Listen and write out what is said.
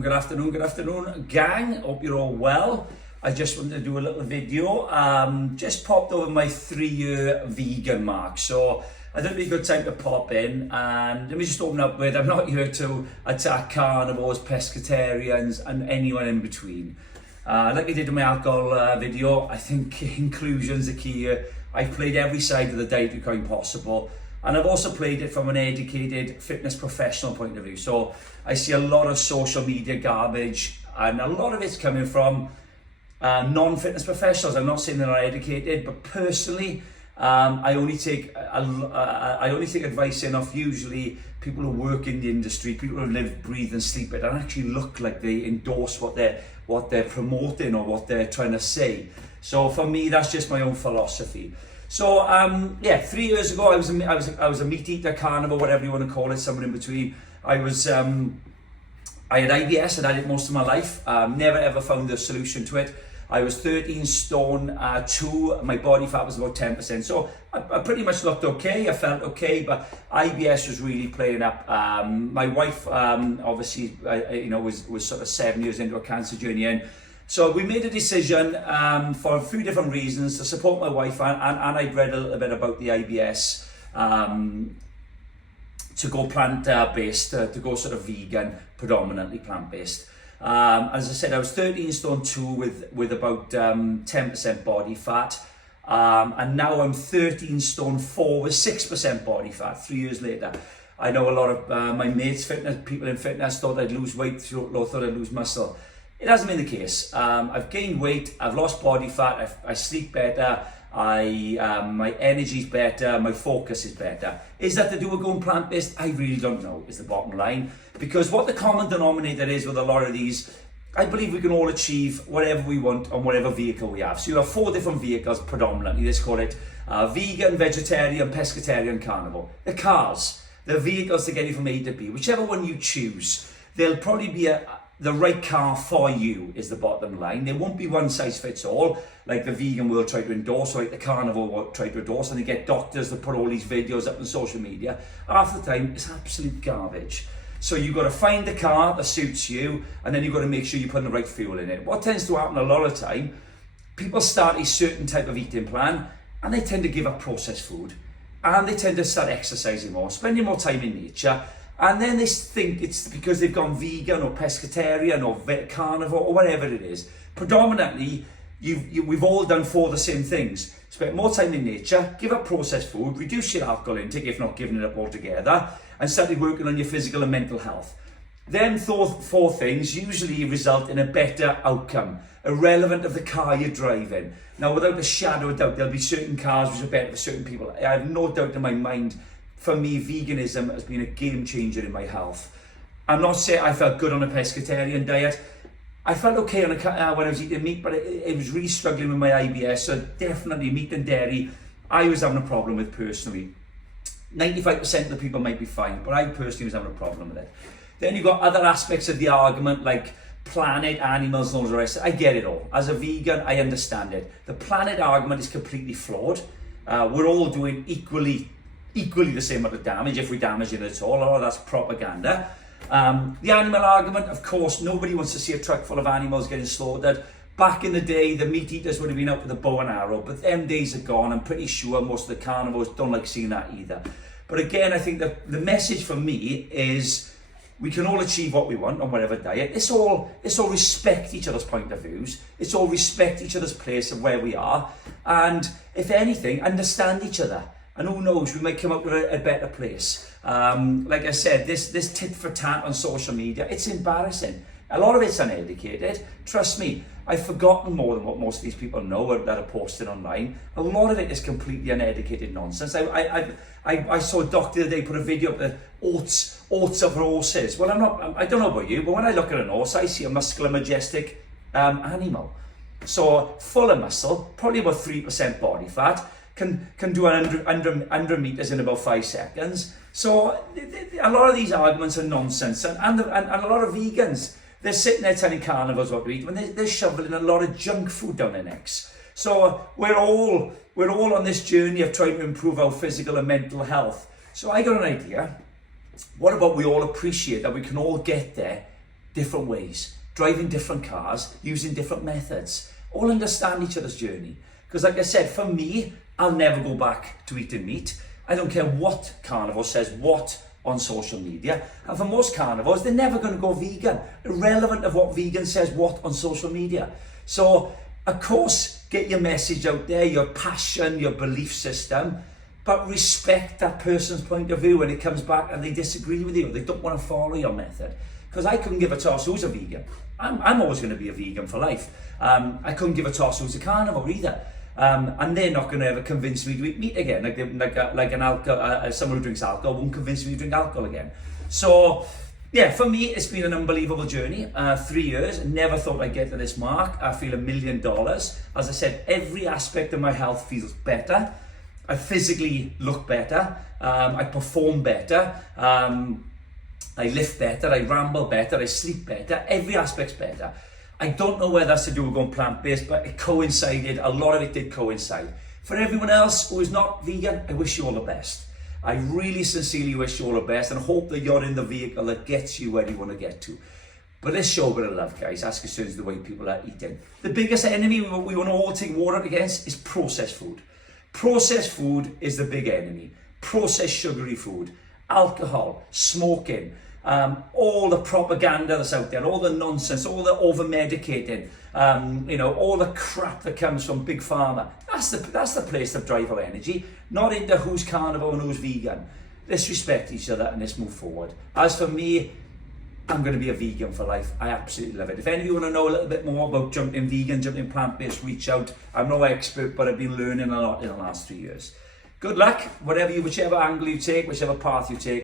Good afternoon, gang. Hope you're all well. I just wanted to do a little video. Just popped over my 3-year vegan mark, so I thought it'd be a good time to pop in. And let me just open up with, I'm not here to attack carnivores, pescatarians, and anyone in between. Like I did in my alcohol video, I think inclusion's the key here. I've played every side of the dietary coin possible. And I've also played it from an educated fitness professional point of view. So I see a lot of social media garbage, and a lot of it's coming from non-fitness professionals. I'm not saying they're not educated, but personally, I only take advice in off usually people who work in the industry, people who live, breathe, and sleep it, and actually look like they endorse what they're promoting or what they're trying to say. So for me, that's just my own philosophy. So 3 years ago, I was a meat eater, carnivore, whatever you want to call it, somewhere in between. I had IBS. I'd had it most of my life. Never ever found a solution to it. I was 13 stone 2. My body fat was about 10%. So I pretty much looked okay. I felt okay, but IBS was really playing up. My wife, obviously, was sort of 7 years into a cancer journey, and so we made a decision for a few different reasons to support my wife, and I'd read a little bit about the IBS, to go plant-based, to go sort of vegan, predominantly plant-based. As I said, I was 13 stone 2 with about 10% body fat, and now I'm 13 stone 4 with 6% body fat 3 years later. I know a lot of my mates, people in fitness, thought I'd lose weight, thought I'd lose muscle. It hasn't been the case. I've gained weight, I've lost body fat, I sleep better, my energy's better, my focus is better. Is that to do with going plant-based? I really don't know, is the bottom line. Because what the common denominator is with a lot of these, I believe we can all achieve whatever we want on whatever vehicle we have. So you have 4 different vehicles predominantly. Let's call it vegan, vegetarian, pescatarian, carnivore. The cars, the vehicles to get you from A to B, whichever one you choose, there'll probably be the right car for you is the bottom line. There won't be one size fits all, like the vegan world try to endorse, or like the carnivore world try to endorse, and they get doctors to put all these videos up on social media. Half the time, it's absolute garbage. So you've got to find the car that suits you, and then you've got to make sure you put the right fuel in it. What tends to happen a lot of time, people start a certain type of eating plan, and they tend to give up processed food, and they tend to start exercising more, spending more time in nature. And then they think it's because they've gone vegan or pescatarian or carnivore or whatever it is. Predominantly, we've all done 4 the same things. Spend more time in nature, give up processed food, reduce your alcohol intake, if not giving it up altogether, and started working on your physical and mental health. Them 4 things usually result in a better outcome, irrelevant of the car you're driving. Now, without a shadow of doubt, there'll be certain cars which are better for certain people. I have no doubt in my mind. For me, veganism has been a game changer in my health. I'm not saying I felt good on a pescatarian diet. I felt okay on when I was eating meat, but it was really struggling with my IBS. So definitely meat and dairy, I was having a problem with personally. 95% of the people might be fine, but I personally was having a problem with it. Then you've got other aspects of the argument, like planet, animals, and all the rest. I get it all. As a vegan, I understand it. The planet argument is completely flawed. We're all doing equally the same amount of damage if we damage it at all. Or that's propaganda. The animal argument, of course, nobody wants to see a truck full of animals getting slaughtered. Back in the day, the meat eaters would have been out with a bow and arrow, but them days are gone. I'm pretty sure most of the carnivores don't like seeing that either. But again, I think that the message for me is we can all achieve what we want on whatever diet. It's all respect each other's point of views. It's all respect each other's place of where we are. And if anything, understand each other. And who knows, we might come out with a better place. Like I said, this tit for tat on social media, it's embarrassing. A lot of it's uneducated. Trust me, I've forgotten more than what most of these people know that are posted online. A lot of it is completely uneducated nonsense. I saw a doctor today put a video up there, oats of horses. Well, I don't know about you, but when I look at an horse, I see a muscular, majestic animal. So full of muscle, probably about 3% body fat. Can do 100 meters in about 5 seconds. So a lot of these arguments are nonsense, and a lot of vegans, they're sitting there telling carnivores what to eat when they're shoveling a lot of junk food down their necks. So we're all on this journey of trying to improve our physical and mental health. So I got an idea. What about we all appreciate that we can all get there different ways, driving different cars, using different methods, all understand each other's journey. Because like I said, for me, I'll never go back to eating meat. I don't care what carnivore says what on social media. And for most carnivores, they're never going to go vegan, irrelevant of what vegan says what on social media. So, of course, get your message out there, your passion, your belief system, but respect that person's point of view when it comes back and they disagree with you. They don't want to follow your method. Because I couldn't give a toss who's a vegan. I'm always going to be a vegan for life. I couldn't give a toss who's a carnivore either. And they're not going to ever convince me to eat meat again. Someone who drinks alcohol won't convince me to drink alcohol again. So, yeah, for me, it's been an unbelievable journey. 3 years, never thought I'd get to this mark. I feel $1 million. As I said, every aspect of my health feels better. I physically look better. I perform better. I lift better. I ramble better. I sleep better. Every aspect's better. I don't know whether that's to do with going plant-based, but it coincided. A lot of it did coincide. For everyone else who is not vegan, I wish you all the best. I really sincerely wish you all the best and hope that you're in the vehicle that gets you where you want to get to. But let's show a bit of love, guys. Ask concerns the way people are eating. The biggest enemy we want to all take water against is processed food. Processed food is the big enemy. Processed sugary food, alcohol, smoking, all the propaganda that's out there, all the nonsense, all the over-medicating, all the crap that comes from Big Pharma. That's the place to drive our energy, not into who's carnivore and who's vegan. Let's respect each other and let's move forward. As for me, I'm going to be a vegan for life. I absolutely love it. If any of you want to know a little bit more about jumping vegan, jumping plant-based, reach out. I'm no expert, but I've been learning a lot in the last 3 years. Good luck, whichever angle you take, whichever path you take.